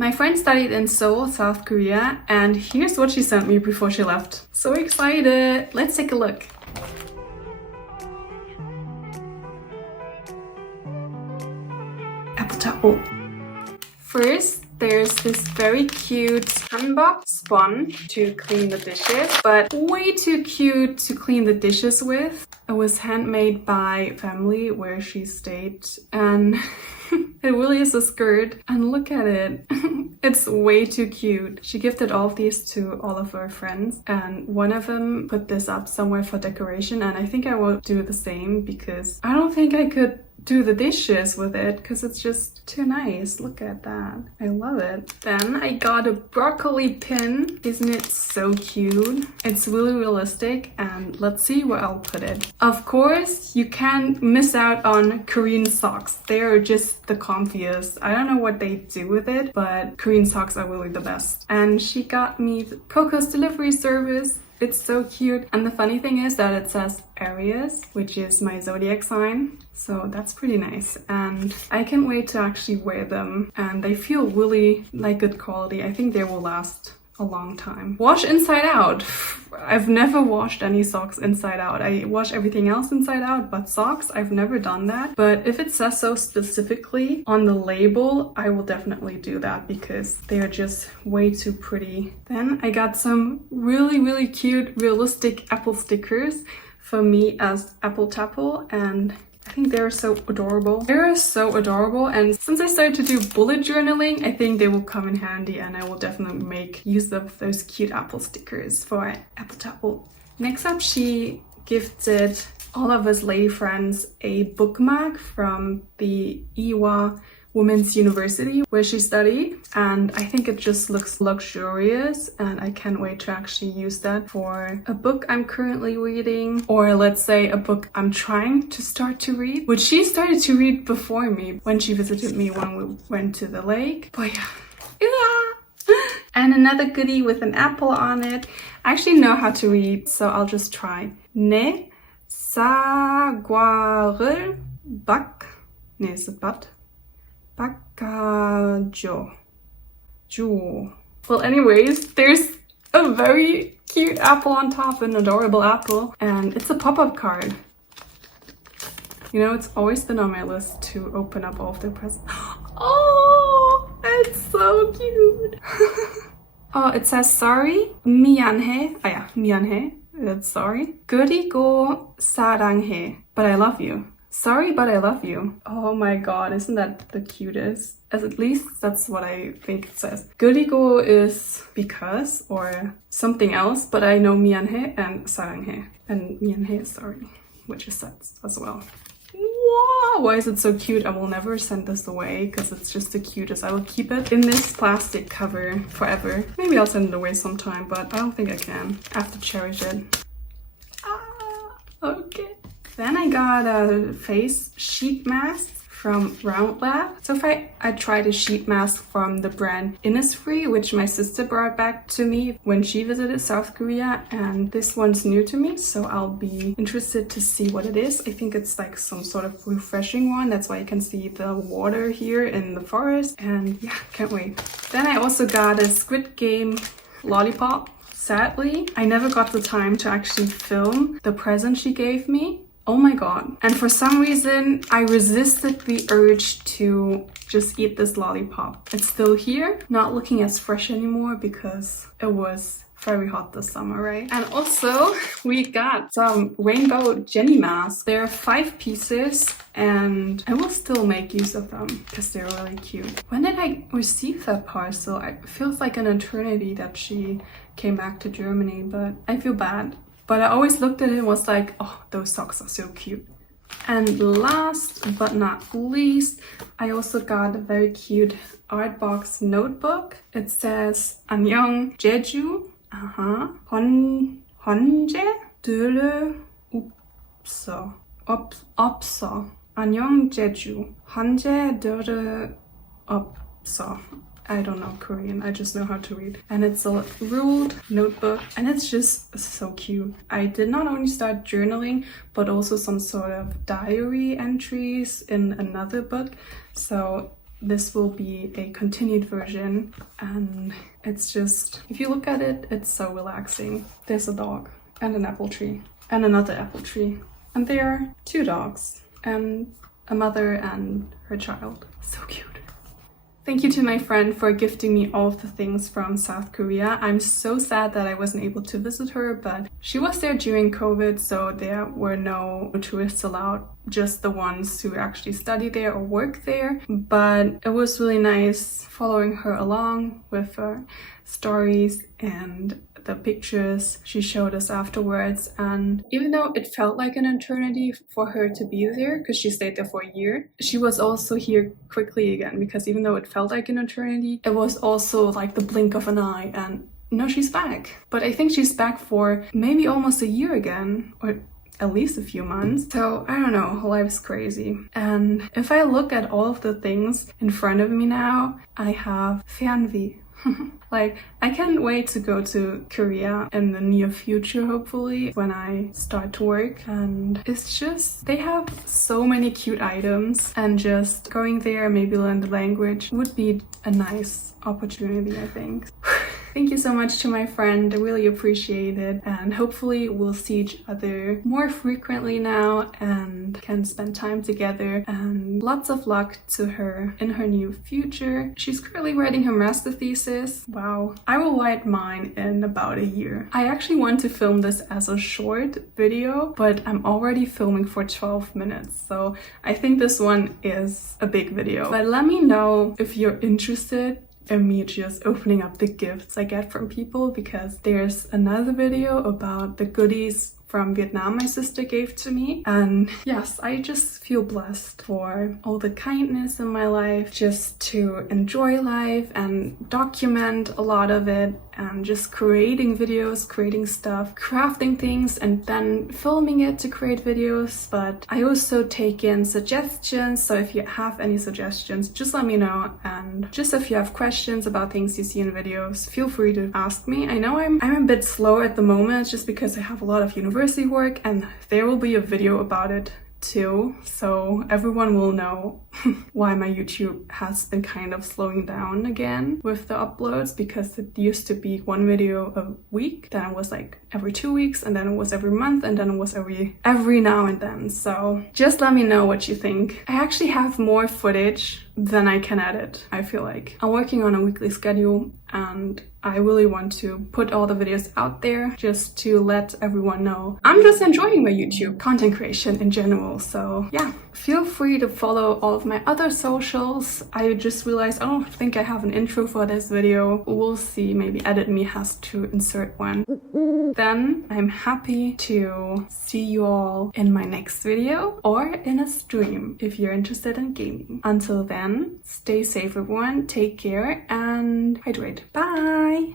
My friend studied in Seoul, South Korea, and here's what she sent me before she left. So excited! Let's take a look. Appletapple. First, there's this very cute hanbok sponge to clean the dishes, but way too cute to clean the dishes with. It was handmade by family where she stayed, and it really is a skirt. And look at it. It's way too cute. She gifted all of these to all of her friends, and one of them put this up somewhere for decoration, and I think I will do the same because I don't think I could do the dishes with it because it's just too nice. Look at that. I love it. Then I got a broccoli pin. Isn't it so cute? It's really realistic, and let's see where I'll put it. Of course, you can't miss out on Korean socks. They are just the comfiest. I don't know what they do with it, but Korean socks are really the best. And she got me the Coco's delivery service. It's so cute. And the funny thing is that it says Aries, which is my zodiac sign. So that's pretty nice. And I can't wait to actually wear them. And they feel really like good quality. I think they will last a long time. Wash inside out. I've never washed any socks inside out. I wash everything else inside out, but socks, I've never done that. But if it says so specifically on the label, I will definitely do that because they are just way too pretty. Then I got some really cute realistic apple stickers for me as appletapple, and I think they're so adorable. They're so adorable, and since I started to do bullet journaling, I think they will come in handy, and I will definitely make use of those cute apple stickers for appletapple. Next up, she gifted all of us lady friends a bookmark from the Ewha Womans University where she studied, and I think it just looks luxurious, and I can't wait to actually use that for a book I'm currently reading, or let's say a book I'm trying to start to read, which she started to read before me when she visited me when we went to the lake. But yeah. And another goodie with an apple on it. I actually know how to read, so I'll just try. Ne 사과를 바꿔줘. Well, anyways, there's a very cute apple on top, an adorable apple, and it's a pop-up card. You know, it's always been on my list to open up all of their presents. Oh, it's so cute. Oh, it says sorry, 미안해. Yeah, 미안해. That's sorry. 그리고 사랑해. But I love you. Sorry, but I love you. Oh my god, isn't that the cutest? At least that's what I think it says. 그리고 is because or something else, but I know 미안해 and 사랑해. And 미안해 is sorry, which is sad as well. Wow, why is it so cute? I will never send this away because it's just the cutest. I will keep it in this plastic cover forever. Maybe I'll send it away sometime, but I don't think I can. I have to cherish it. Okay. Then I got a face sheet mask from Round Lab. So far I tried a sheet mask from the brand Innisfree, which my sister brought back to me when she visited South Korea, and this one's new to me, so I'll be interested to see what it is. I think it's like some sort of refreshing one. That's why you can see the water here in the forest, and yeah, can't wait. Then I also got a Squid Game lollipop. Sadly, I never got the time to actually film the present she gave me. Oh my god. And for some reason, I resisted the urge to just eat this lollipop. It's still here, not looking as fresh anymore because it was very hot this summer, right? And also, we got some rainbow Jenny masks. There are 5 pieces, and I will still make use of them because they're really cute. When did I receive that parcel? It feels like an eternity that she came back to Germany, but I feel bad. But I always looked at it and was like, oh, those socks are so cute. And last but not least, I also got a very cute art box notebook. It says 안녕 제주. 현재 들을 없어. 안녕 제주. 현재 들을 없어. I don't know Korean, I just know how to read. And it's a ruled notebook, and it's just so cute. I did not only start journaling, but also some sort of diary entries in another book. So this will be a continued version, and it's just, if you look at it, it's so relaxing. There's a dog and an apple tree and another apple tree, and there are 2 dogs and a mother and her child. So cute. Thank you to my friend for gifting me all of the things from South Korea. I'm so sad that I wasn't able to visit her, but she was there during COVID, so there were no tourists allowed, just the ones who actually study there or work there. But it was really nice following her along with her stories and the pictures she showed us afterwards. And even though it felt like an eternity for her to be there, because she stayed there for a year, she was also here quickly again, because even though it felt like an eternity, it was also like the blink of an eye, and no, she's back. But I think she's back for maybe almost a year again, or at least a few months. So I don't know, life's crazy. And if I look at all of the things in front of me now, I have fernweh. Like, I can't wait to go to Korea in the near future, hopefully, when I start to work. And it's just, they have so many cute items, and just going there, maybe learn the language, would be a nice opportunity, I think. Thank you so much to my friend, I really appreciate it, and hopefully we'll see each other more frequently now and can spend time together, and lots of luck to her in her new future. She's currently writing her master thesis. Wow. I will write mine in about a year. I actually want to film this as a short video, but I'm already filming for 12 minutes, so I think this one is a big video. But let me know if you're interested in me just opening up the gifts I get from people, because there's another video about the goodies from Vietnam my sister gave to me. And yes, I just feel blessed for all the kindness in my life, just to enjoy life and document a lot of it, and just creating videos, creating stuff, crafting things, and then filming it to create videos. But I also take in suggestions, so if you have any suggestions, just let me know. And just if you have questions about things you see in videos, feel free to ask me. I know I'm a bit slow at the moment, just because I have a lot of university work, and there will be a video about it too, so everyone will know why my YouTube has been kind of slowing down again with the uploads, because it used to be 1 video a week, then it was like every 2 weeks, and then it was every month, and then it was every now and then. So just let me know what you think. I actually have more footage than I can edit, I feel like. I'm working on a weekly schedule, and I really want to put all the videos out there just to let everyone know I'm just enjoying my YouTube content creation in general. So yeah, feel free to follow all of my other socials. I just realized I don't think I have an intro for this video. We'll see, maybe Edit Me has to insert one. Then I'm happy to see you all in my next video or in a stream if you're interested in gaming. Until then, stay safe everyone, take care and hydrate. Bye!